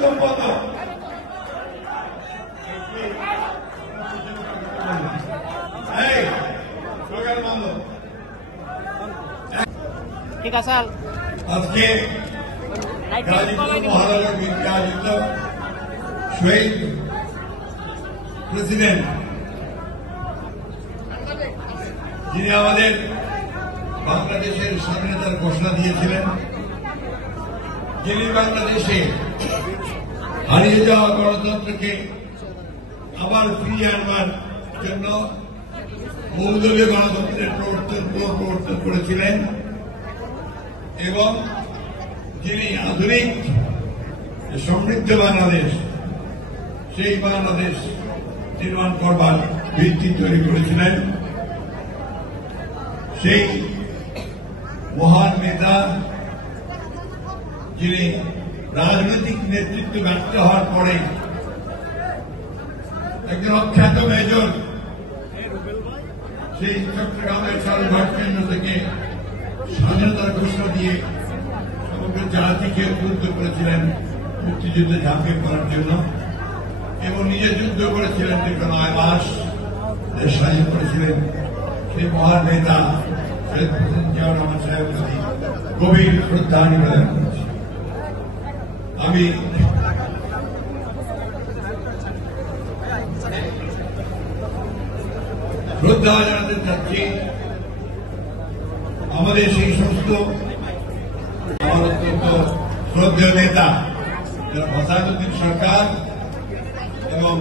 একদম বন্ধ। ঠিক আছে আজকে মহারাজা বীর গাজীপুর শহীদ প্রেসিডেন্ট যিনি আমাদের বাংলাদেশের স্বাধীনতার ঘোষণা দিয়েছিলেন, যিনি বাংলাদেশে হারিয়ে যাওয়া গণতন্ত্রকে আবার ফিরিয়ে আনবার জন্য বহুদলীয় গণতন্ত্রের প্রবর্তন করেছিলেন এবং যিনি আধুনিক সমৃদ্ধ বাংলাদেশ সেই বাংলাদেশ নির্মাণ করবার ভিত্তি তৈরি করেছিলেন, সেই মহান নেতা যিনি রাজনৈতিক নেতৃত্ব ব্যর্থ হওয়ার পরে একজন অখ্যাত মেজর সেই চট্টগ্রামের সালঘাট কেন্দ্র থেকে স্বাধীনতার ঘোষণা দিয়ে সমগ্র জাতিকে উদ্বুদ্ধ করেছিলেন মুক্তিযুদ্ধে ঝাঁপিয়ে পড়ার জন্য এবং নিজে যুদ্ধ করেছিলেন দীর্ঘ 9 মাস দেশ স্বাধীন করেছিলেন। সেই মহান নেতা শহীদ প্রেসিডেন্ট জিয়াউর রহমান সাহেবের প্রতি গভীর শ্রদ্ধা নিবেদন করছি। আমি শ্রদ্ধা জানাতে চাচ্ছি আমাদের সেই সমস্ত আমার অত্যন্ত শ্রদ্ধেয় নেতা হোসাইনুদ্দিন সরকার এবং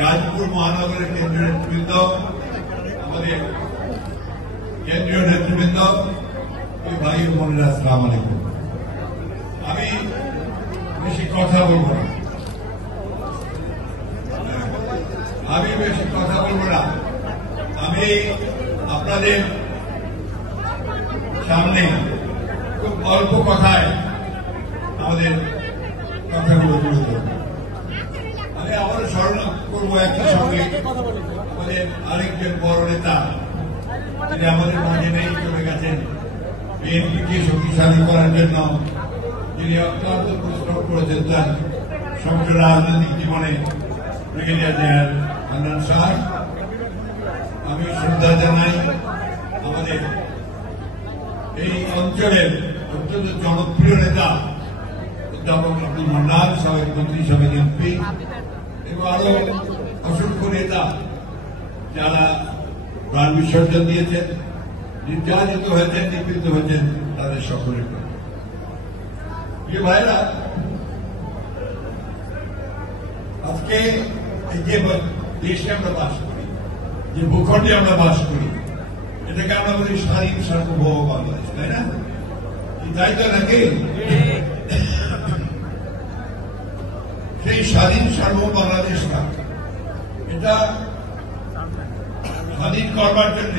গাজীপুর মহানগরের কেন্দ্রীয় নেতৃবৃন্দ, আমাদের কেন্দ্রীয় নেতৃবৃন্দ, ভাই বোনেরা, আসসালামু আলাইকুম। আমি বেশি কথা বলব না, আমি আপনাদের সামনে খুব অল্প কথায় আমাদের কথাগুলো তুলে ধরব। আমি আবারও স্মরণ করবো একই সঙ্গে আমাদের আরেকজন বড় নেতা যিনি আমাদের মাঝে নেই, চলে গেছেন, বিএনপিকে শক্তিশালী করার জন্য যিনি অত্যন্ত পরিশ্রম করেছেন তার সমগ্র রাজনৈতিক জীবনে, ব্রিগেডিয়ার জেনারেল হান্নান সাহেব। আমি শ্রদ্ধা জানাই আমাদের এই অঞ্চলের অত্যন্ত জনপ্রিয় নেতা অধ্যাপক আব্দুল মান্নান, সাবেক মন্ত্রী, সাবেক এমপি এবং আরো অসংখ্য নেতা যারা প্রাণ বিসর্জন দিয়েছেন, নির্যাতিত হয়েছেন, নিপীড়িত হয়েছেন, তাদের সকলের ভাইরা, আজকে যে দেশে আমরা বাস করি, যে ভূখণ্ডে আমরা বাস করি, এটাকে আমরা বলি স্বাধীন সার্বভৌম বাংলাদেশ, তাই না? তাই তো নাকি? সেই স্বাধীন সার্বভৌম বাংলাদেশটা এটা স্বাধীন করবার জন্য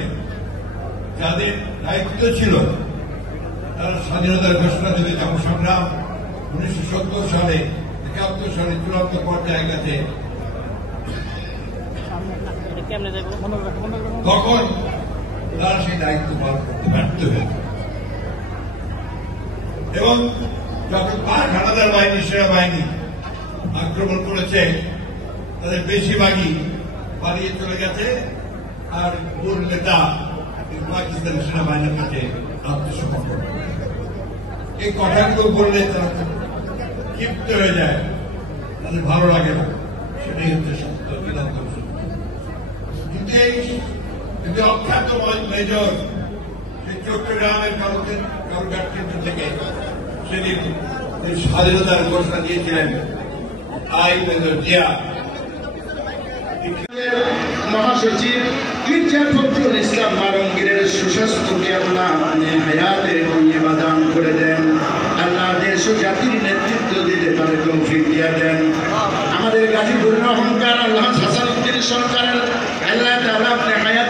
যাদের দায়িত্ব ছিল তারা স্বাধীনতার ঘোষণা দেবে, যেমন সংগ্রাম 1970 সালে, 71 সালে চূড়ান্ত পর্যায়ে গেছে, তখন তারা সেই দায়িত্ব পালন করতে ব্যর্থ হয়েছে এবং যখন পাক হানাদার বাহিনী, সেনাবাহিনী আক্রমণ করেছে, তাদের বেশিরভাগই পালিয়ে চলে গেছে আর মূল নেতা পাকিস্তানি সেনাবাহিনীর কাছে আত্মসমর্পণ। এই কথাগুলো বললে তারা ক্ষিপ্ত হয়ে যায়, তাদের ভালো লাগে না, সেটাই হচ্ছে সত্য। কিন্তু অখ্যাত মেজর সেই চট্টগ্রামের কালুঘাট কেন্দ্র থেকে সেদিন স্বাধীনতার ঘোষণা দিয়েছিলেন আই মেজর জিয়া। মহাসচিব মির্জা ফখরুল ইসলাম মারঙ্গীরের সুস্বাস্থ্যকে আল্লাহ আপনি হায়াতের মহিমা দান করে দেন। আল্লাহ দেশ ও জাতির নেতৃত্ব দিতে পারে তৌফিক দিয়া দেন। আমাদের গাজীপুরের অহংকার আল্লাহ হাসানুদ্দিন সরকারের আল্লাহ তাআলা আপনি হায়াত